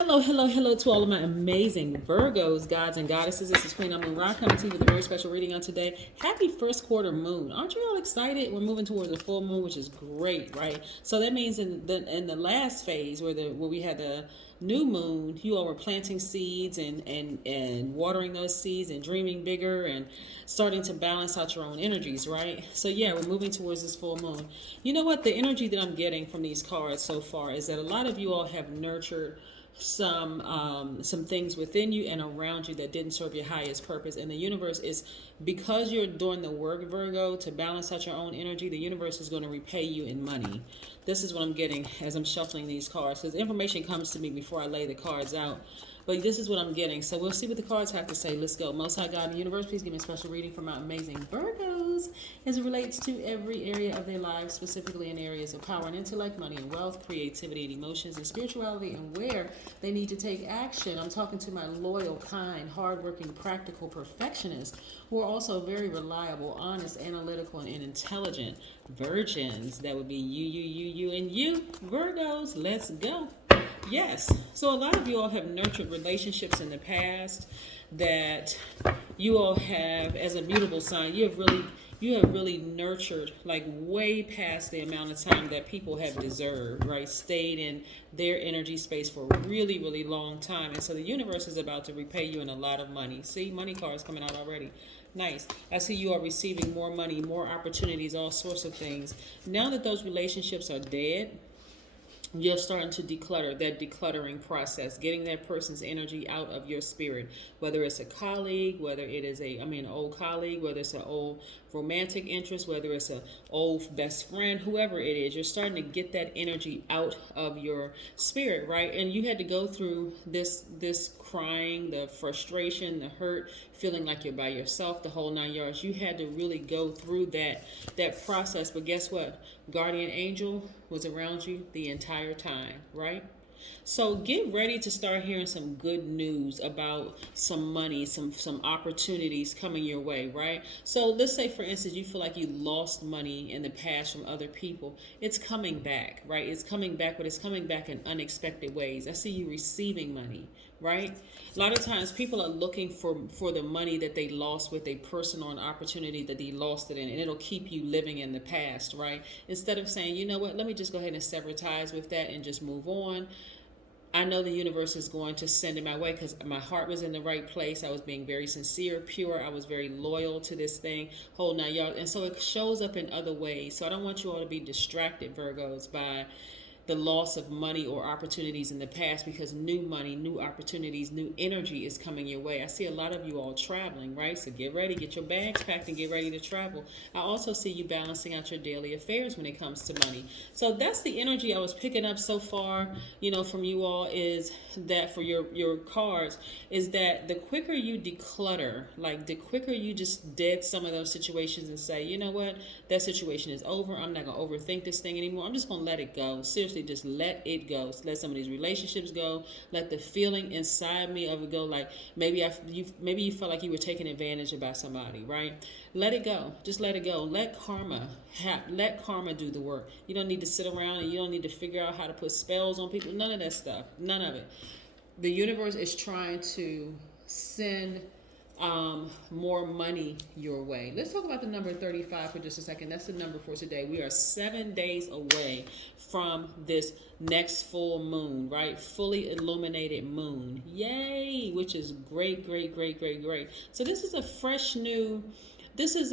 Hello, hello, hello to all of my amazing Virgos, gods, and goddesses. This is Queen Amun Ra coming to you with a very special reading on today. Happy first quarter moon. Aren't you all excited? We're moving towards the full moon, which is great, right? So that means in the last phase where we had the new moon, you all were planting seeds and watering those seeds and dreaming bigger and starting to balance out your own energies, right? So yeah, we're moving towards this full moon. You know what? The energy that I'm getting from these cards so far is that a lot of you all have nurtured some things within you and around you that didn't serve your highest purpose. And the universe is, because you're doing the work, Virgo, to balance out your own energy, the universe is going to repay you in money. This is what I'm getting as I'm shuffling these cards, because information comes to me before I lay the cards out. But this is what I'm getting. So we'll see what the cards have to say. Let's go. Most High God in the universe, please give me a special reading for my amazing Virgos as it relates to every area of their lives, specifically in areas of power and intellect, money and wealth, creativity and emotions, and spirituality, and where they need to take action. I'm talking to my loyal, kind, hardworking, practical perfectionists who are also very reliable, honest, analytical, and intelligent virgins. That would be you, and you, Virgos. Let's go. Yes. So a lot of you all have nurtured relationships in the past that you all have, as a mutable sign, you have really nurtured, like, way past the amount of time that people have deserved, right? Stayed in their energy space for a really, really long time. And so the universe is about to repay you in a lot of money. See, money cards coming out already. Nice. I see you are receiving more money, more opportunities, all sorts of things. Now that those relationships are dead, you're starting to declutter, that decluttering process, getting that person's energy out of your spirit, whether it's a colleague, whether it is an old colleague, whether it's an old romantic interest, whether it's an old best friend, whoever it is. You're starting to get that energy out of your spirit, right? And you had to go through this crying, the frustration, the hurt, feeling like you're by yourself, the whole 9 yards. You had to really go through that process. But guess what? Guardian angel was around you the entire time, right? So get ready to start hearing some good news about some money, some opportunities coming your way, right? So let's say, for instance, you feel like you lost money in the past from other people. It's coming back, right? It's coming back, but it's coming back in unexpected ways. I see you receiving money, right? A lot of times people are looking for the money that they lost with a person or an opportunity that they lost it in, and it'll keep you living in the past, right? Instead of saying, you know what, let me just go ahead and sever ties with that and just move on. I know the universe is going to send it my way because my heart was in the right place. I was being very sincere, pure. I was very loyal to this thing, whole 9 yards. And so it shows up in other ways. So I don't want you all to be distracted, Virgos, by the loss of money or opportunities in the past, because new money, new opportunities, new energy is coming your way. I see a lot of you all traveling, right? So get ready, get your bags packed, and get ready to travel. I also see you balancing out your daily affairs when it comes to money. So that's the energy I was picking up so far, from you all, is that for your cards, is that the quicker you declutter, like the quicker you just dead some of those situations and say, you know what, that situation is over. I'm not going to overthink this thing anymore. I'm just going to let it go. Seriously, just let it go. Let some of these relationships go. Let the feeling inside me of it go. Like maybe you felt like you were taken advantage of by somebody, right? Let it go. Just let it go. Let karma do the work. You don't need to sit around and you don't need to figure out how to put spells on people. None of that stuff. None of it. The universe is trying to send more money your way. Let's talk about the number 35 for just a second. That's the number for today. We are 7 days away from this next full moon, right? Fully illuminated moon. Yay! Which is great, great, great, great, great. So this is a fresh new. This is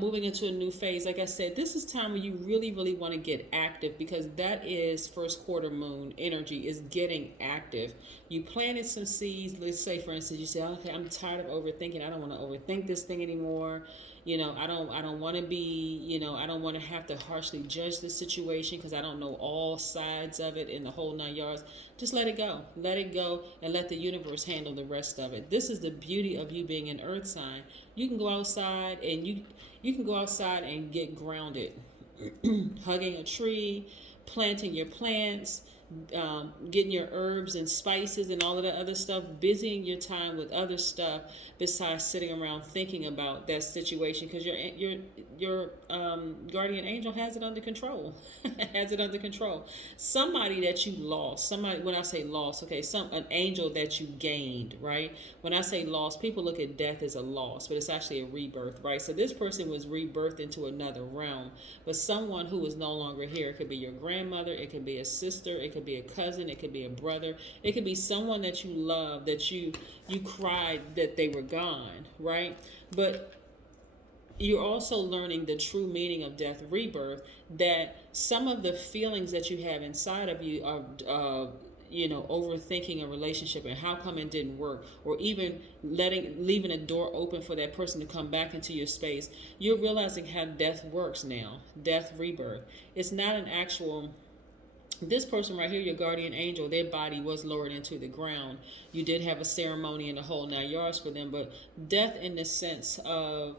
moving into a new phase. Like I said, this is time where you really, really want to get active, because that is first quarter moon energy, is getting active. You planted some seeds. Let's say, for instance, you say, okay, I'm tired of overthinking. I don't want to overthink this thing anymore. I don't want to be, I don't want to have to harshly judge the situation because I don't know all sides of it in the whole 9 yards. Just let it go. Let it go and let the universe handle the rest of it. This is the beauty of you being an earth sign. You can go outside and you can go outside and get grounded. Hugging a tree, planting your plants, getting your herbs and spices and all of that other stuff, busying your time with other stuff besides sitting around thinking about that situation, because your guardian angel has it under control. Has it under control. Somebody that you lost. Somebody, when I say lost, okay, an angel that you gained, right? When I say lost, people look at death as a loss, but it's actually a rebirth, right? So this person was rebirthed into another realm, but someone who is no longer here. It could be your grandmother, it could be a sister, it could be a cousin, it could be a brother, it could be someone that you love, that you cried that they were gone, right? But you're also learning the true meaning of death, rebirth, that some of the feelings that you have inside of you are overthinking a relationship and how come it didn't work, or even leaving a door open for that person to come back into your space. You're realizing how death works now. Death, rebirth. It's not an actual. This person right here, your guardian angel, their body was lowered into the ground. You did have a ceremony and the whole 9 yards for them, but death in the sense of,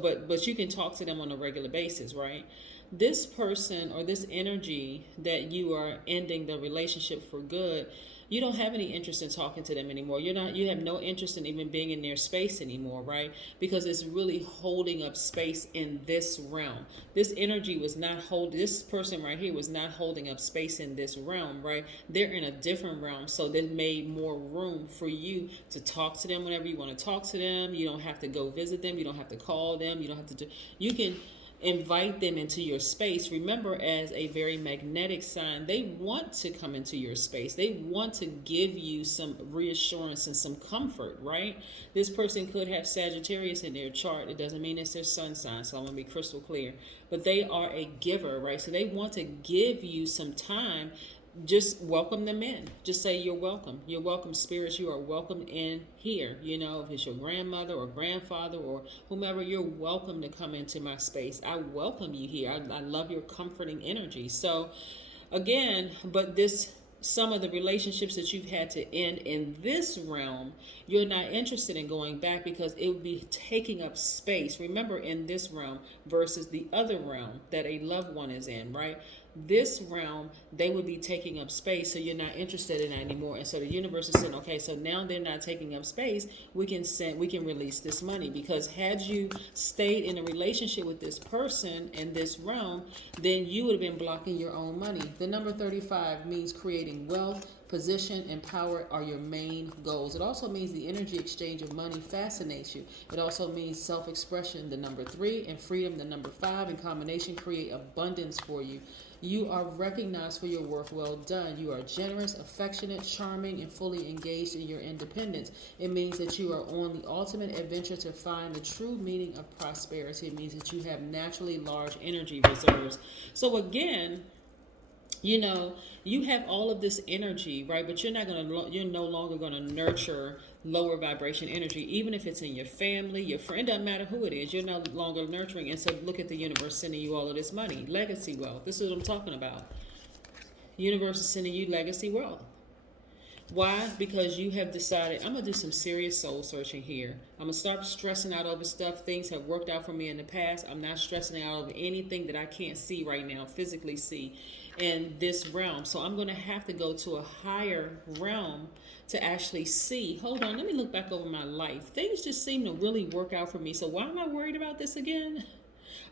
but you can talk to them on a regular basis, right? This person or this energy that you are ending the relationship for good, you don't have any interest in talking to them anymore. You have no interest in even being in their space anymore, right? Because it's really holding up space in this realm. This energy was not this person right here was not holding up space in this realm, right? They're in a different realm. So they made more room for you to talk to them whenever you want to talk to them. You don't have to go visit them. You don't have to call them. You don't have to you can invite them into your space. Remember, as a very magnetic sign, they want to come into your space. They want to give you some reassurance and some comfort, right? This person could have Sagittarius in their chart. It doesn't mean it's their sun sign, so I'm going to be crystal clear. But they are a giver, right? So they want to give you some time. Just welcome them in. Just say you're welcome. You're welcome, spirits. You are welcome in here. If it's your grandmother or grandfather or whomever, you're welcome to come into my space. I welcome you here. I love your comforting energy. So again, but some of the relationships that you've had to end in this realm, you're not interested in going back because it would be taking up space. Remember, in this realm versus the other realm that a loved one is in, right? This realm, they would be taking up space, so you're not interested in that anymore. And so the universe is saying, okay, so now they're not taking up space. We can release this money, because had you stayed in a relationship with this person in this realm, then you would have been blocking your own money. The number 35 means creating wealth. Position and power are your main goals. It also means the energy exchange of money fascinates you. It also means self-expression, the number 3, and freedom, the number 5, in combination create abundance for you. You are recognized for your work. Well done. You are generous, affectionate, charming, and fully engaged in your independence. It means that you are on the ultimate adventure to find the true meaning of prosperity. It means that you have naturally large energy reserves. So again, you have all of this energy, right? But you're no longer going to nurture lower vibration energy, even if it's in your family, your friend, doesn't matter who it is, you're no longer nurturing. And so look at the universe sending you all of this money, legacy wealth. This is what I'm talking about. The universe is sending you legacy wealth. Why? Because you have decided, I'm going to do some serious soul searching here. I'm going to start stressing out over stuff. Things have worked out for me in the past. I'm not stressing out over anything that I can't see right now, physically see in this realm. So I'm going to have to go to a higher realm to actually see. Hold on, let me look back over my life. Things just seem to really work out for me. So why am I worried about this again?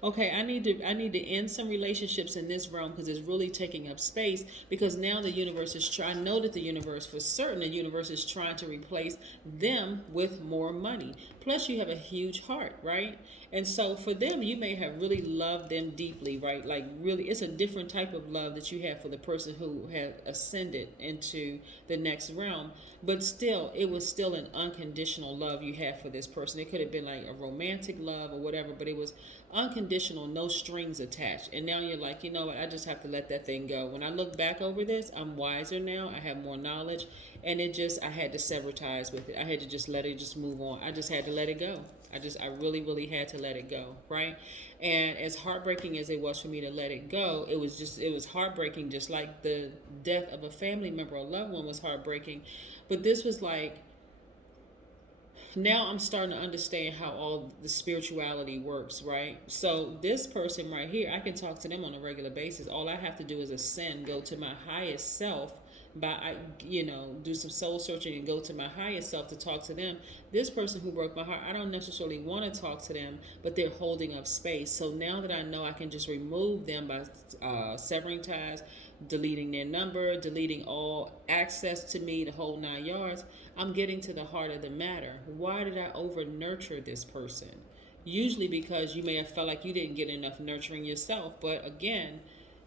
Okay, I need to end some relationships in this realm because it's really taking up space, because now the universe is trying. I know that the universe, for certain, the universe is trying to replace them with more money. Plus you have a huge heart, right? And so for them, you may have really loved them deeply, right? Like really, it's a different type of love that you have for the person who had ascended into the next realm. But still, it was still an unconditional love you had for this person. It could have been like a romantic love or whatever, but it was unconditional, no strings attached. And now you're like, you know what, I just have to let that thing go. When I look back over this, I'm wiser now. I have more knowledge. And I had to sever ties with it. I had to just let it just move on. I just had to let it go. I really, really had to let it go, right? And as heartbreaking as it was for me to let it go, it was heartbreaking, just like the death of a family member or loved one was heartbreaking. But this was like, now I'm starting to understand how all the spirituality works, right? So this person right here, I can talk to them on a regular basis. All I have to do is ascend, go to my highest self, do some soul searching and go to my higher self to talk to them. This person who broke my heart, I don't necessarily want to talk to them, but they're holding up space. So now that I know I can just remove them by severing ties, deleting their number, deleting all access to me, the whole 9 yards, I'm getting to the heart of the matter. Why did I over nurture this person? Usually because you may have felt like you didn't get enough nurturing yourself. But again,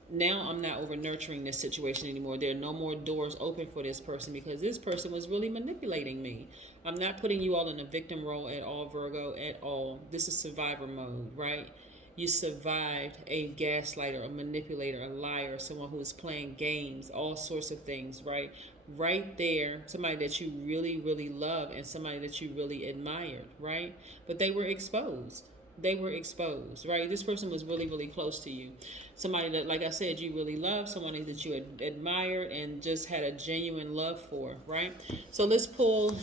now I'm not over nurturing this situation anymore. There are no more doors open for this person because this person was really manipulating me. I'm not putting you all in a victim role at all, Virgo, at all. This is survivor mode, right? You survived a gaslighter, a manipulator, a liar, someone who is playing games, all sorts of things, right? Right there, somebody that you really, really love and somebody that you really admired, right? But they were exposed. They were exposed, right? This person was really, really close to you. Somebody that, like I said, you really loved, somebody that you admired and just had a genuine love for, right? So let's pull,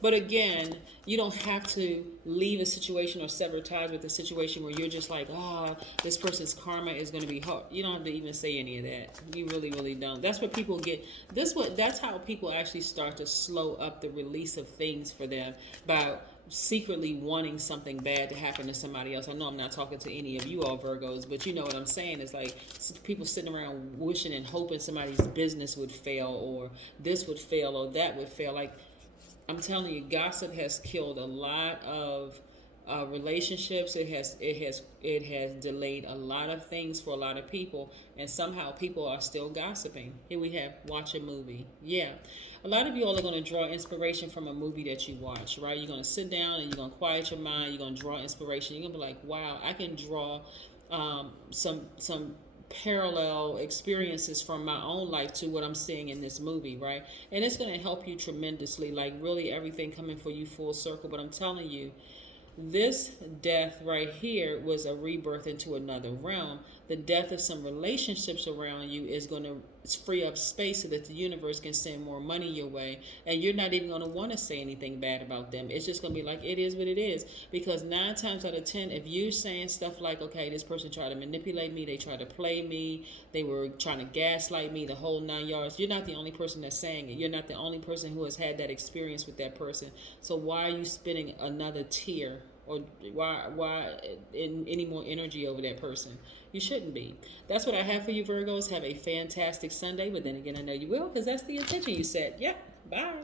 but again, you don't have to leave a situation or sever ties with a situation where you're just like, this person's karma is going to be hard. You don't have to even say any of that. You really, really don't. That's what people get. That's how people actually start to slow up the release of things for them by secretly wanting something bad to happen to somebody else. I know I'm not talking to any of you all Virgos, but you know what I'm saying. It's like people sitting around wishing and hoping somebody's business would fail or this would fail or that would fail. Like, I'm telling you, gossip has killed a lot of relationships. It has delayed a lot of things for a lot of people, and somehow people are still gossiping. Here we have watch a movie. Yeah, a lot of you all are going to draw inspiration from a movie that you watch, right? You're going to sit down and you're going to quiet your mind. You're going to draw inspiration. You're going to be like, wow, I can draw some parallel experiences from my own life to what I'm seeing in this movie, right? And it's going to help you tremendously, like really everything coming for you full circle. But I'm telling you, this death right here was a rebirth into another realm. The death of some relationships around you is going to free up space so that the universe can send more money your way. And you're not even going to want to say anything bad about them. It's just going to be like, it is what it is. Because 9 times out of 10, if you're saying stuff like, okay, this person tried to manipulate me, they tried to play me, they were trying to gaslight me, the whole 9 yards, you're not the only person that's saying it. You're not the only person who has had that experience with that person. So why are you spending another tear? Or why any more energy over that person? You shouldn't be. That's what I have for you, Virgos. Have a fantastic Sunday. But then again, I know you will because that's the intention you set. Yep. Bye.